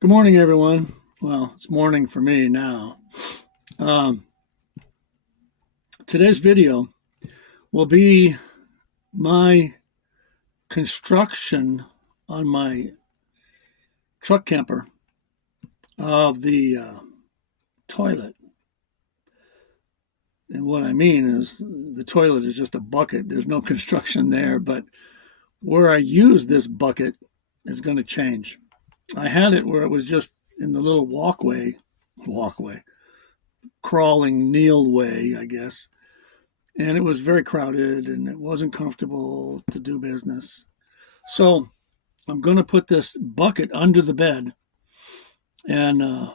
Good morning, everyone. Well, it's morning for me now. Um, Today's video will be my construction on my truck camper of the toilet. And what I mean is the toilet is just a bucket. There's no construction there, but where I use this bucket is going to change. I had it where it was just in the little walkway, crawling kneel way, I guess, and it was very crowded and it wasn't comfortable to do business. So I'm going to put this bucket under the bed and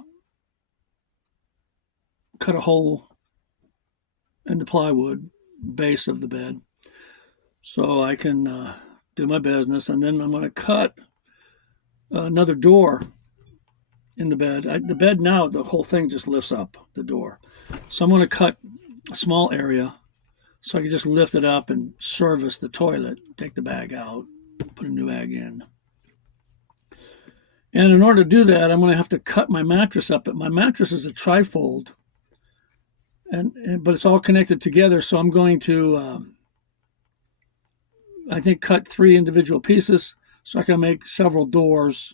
cut a hole in the plywood base of the bed so I can do my business. And then I'm going to cut another door in the bed. The bed now, the whole thing just lifts up the door. So I'm going to cut a small area so I can just lift it up and service the toilet, take the bag out, put a new bag in. And in order to do that, I'm going to have to cut my mattress up. But my mattress is a trifold, but it's all connected together. So I'm going to, I think, cut three individual pieces so I can make several doors,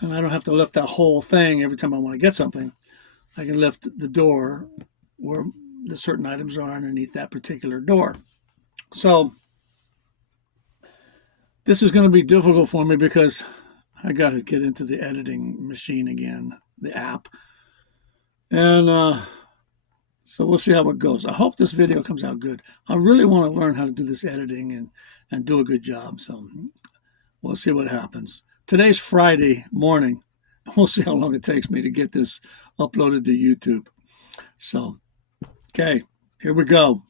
and I don't have to lift that whole thing every time I want to get something. I can lift the door where the certain items are underneath that particular door. So this is going to be difficult for me because I got to get into the editing machine again, the app. And so we'll see how it goes. I hope this video comes out good. I really want to learn how to do this editing and do a good job. So we'll see what happens. Today's Friday morning. We'll see how long it takes me to get this uploaded to YouTube. So, okay, here we go.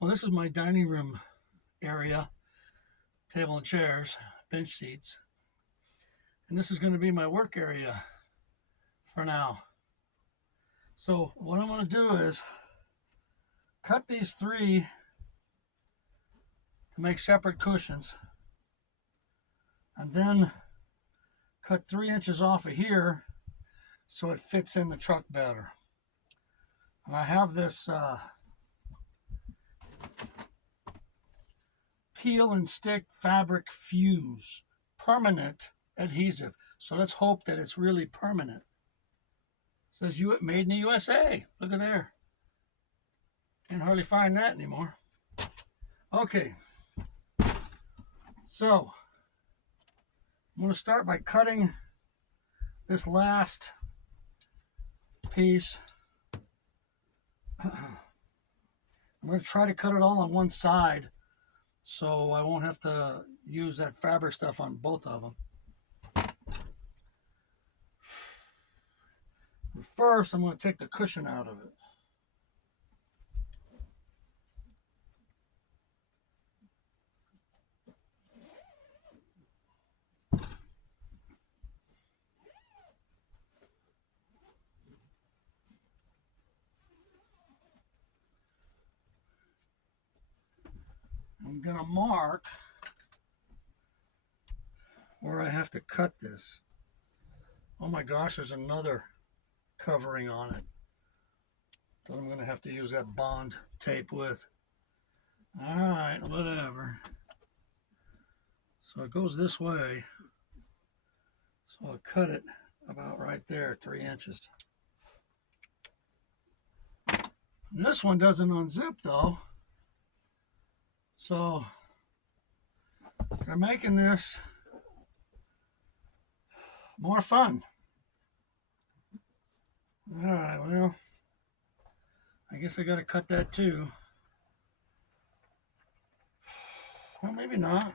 Well, this is my dining room area, table and chairs, bench seats. And this is going to be my work area for now. So what I'm going to do is cut these three to make separate cushions, and then cut 3 inches off of here so it fits in the truck better. And I have this peel and stick fabric fuse permanent adhesive. So let's hope that it's really permanent. It says made in the USA. Look at there. Can't hardly find that anymore. Okay. So I'm going to start by cutting this last piece. I'm going to try to cut it all on one side so I won't have to use that fabric stuff on both of them. But first, I'm going to take the cushion out of it. I'm going to mark where I have to cut this. Oh my gosh, there's another covering on it that I'm going to have to use that bond tape with. All right, whatever. So it goes this way. So I'll cut it about right there, 3 inches. And this one doesn't unzip though. So they're making this more fun. All right, well, I guess I got to cut that too. Well, maybe not.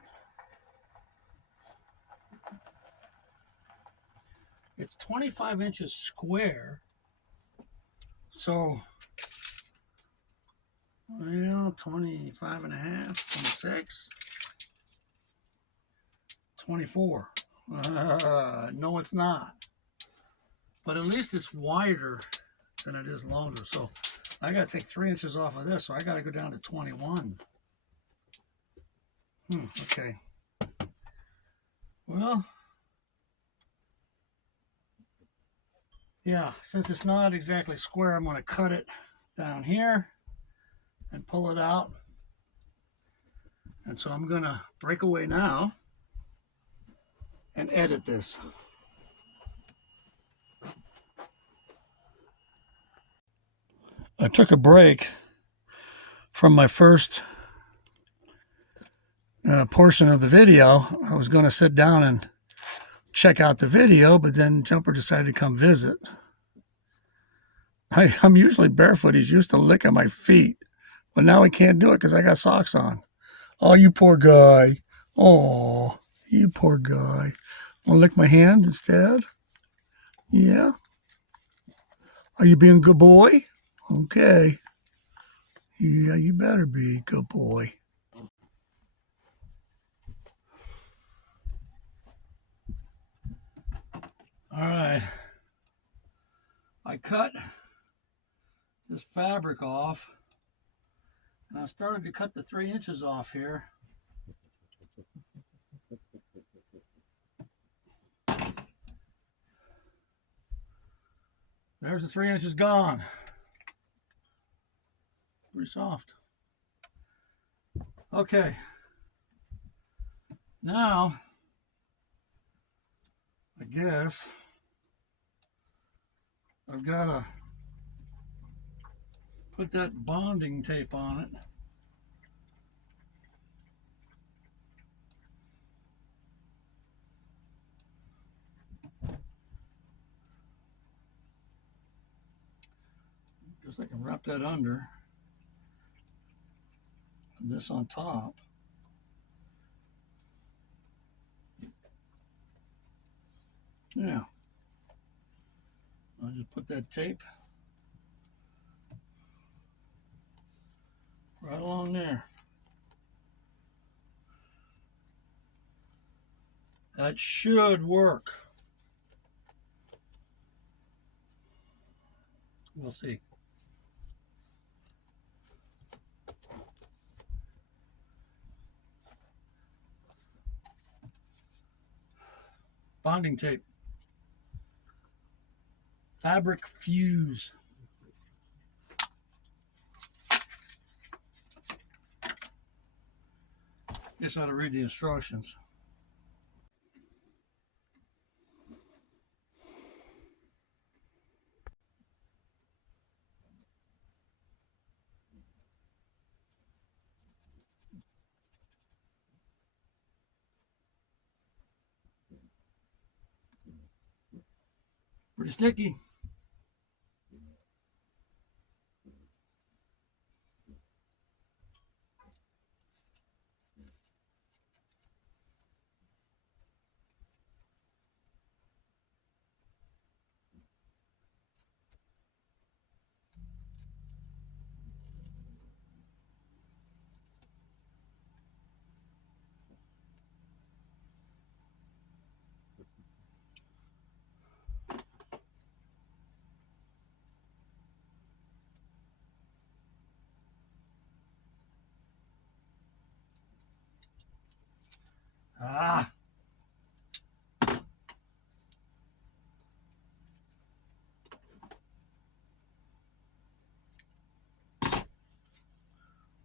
It's 25 inches square. So, well, 25 and a half, 26, 24. No, it's not. But at least it's wider than it is longer. So I got to take 3 inches off of this. So I got to go down to 21. Okay. Well, yeah, since it's not exactly square, I'm going to cut it down here and pull it out. And so I'm going to break away now and edit this. I took a break from my first portion of the video. I was going to sit down and check out the video, but then Jumper decided to come visit. I'm usually barefoot. He's used to licking my feet, but now he can't do it because I got socks on. Oh, you poor guy. Oh, you poor guy. Want to lick my hand instead? Yeah? Are you being a good boy? Okay. Yeah, you better be a good boy. All right. I cut this fabric off, and I started to cut the 3 inches off here. There's the 3 inches gone. Pretty soft. Okay. Now, I guess I've got to put that bonding tape on it. Guess I can wrap that under and this on top. Yeah. I'll just put that tape right along there. That should work. We'll see. Bonding tape. Fabric fuse. Guess I ought to read the instructions. Pretty sticky. Ah.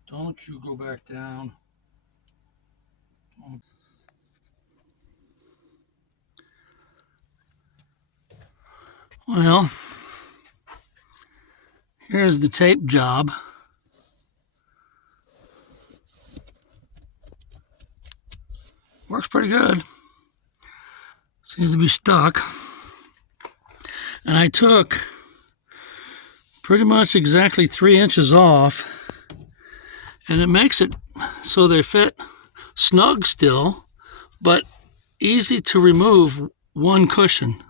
Don't you go back down. Well, here's the tape job. Works pretty good. Seems to be stuck. And I took pretty much exactly 3 inches off, and it makes it so they fit snug still, but easy to remove one cushion,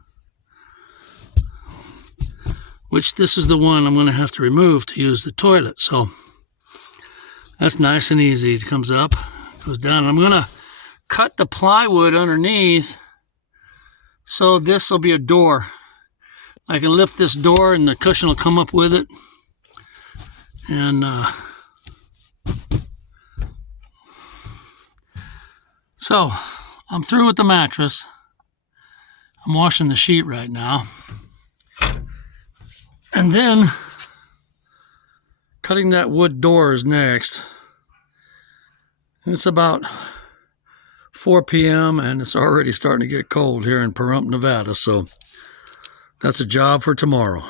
which this is the one I'm going to have to remove to use the toilet. So that's nice and easy. It comes up, goes down. I'm going to cut the plywood underneath, so this will be a door. I can lift this door and the cushion will come up with it. And so I'm through with the mattress. I'm washing the sheet right now. And then cutting that wood door is next. It's about 4 p.m. and it's already starting to get cold here in Pahrump, Nevada. So that's a job for tomorrow.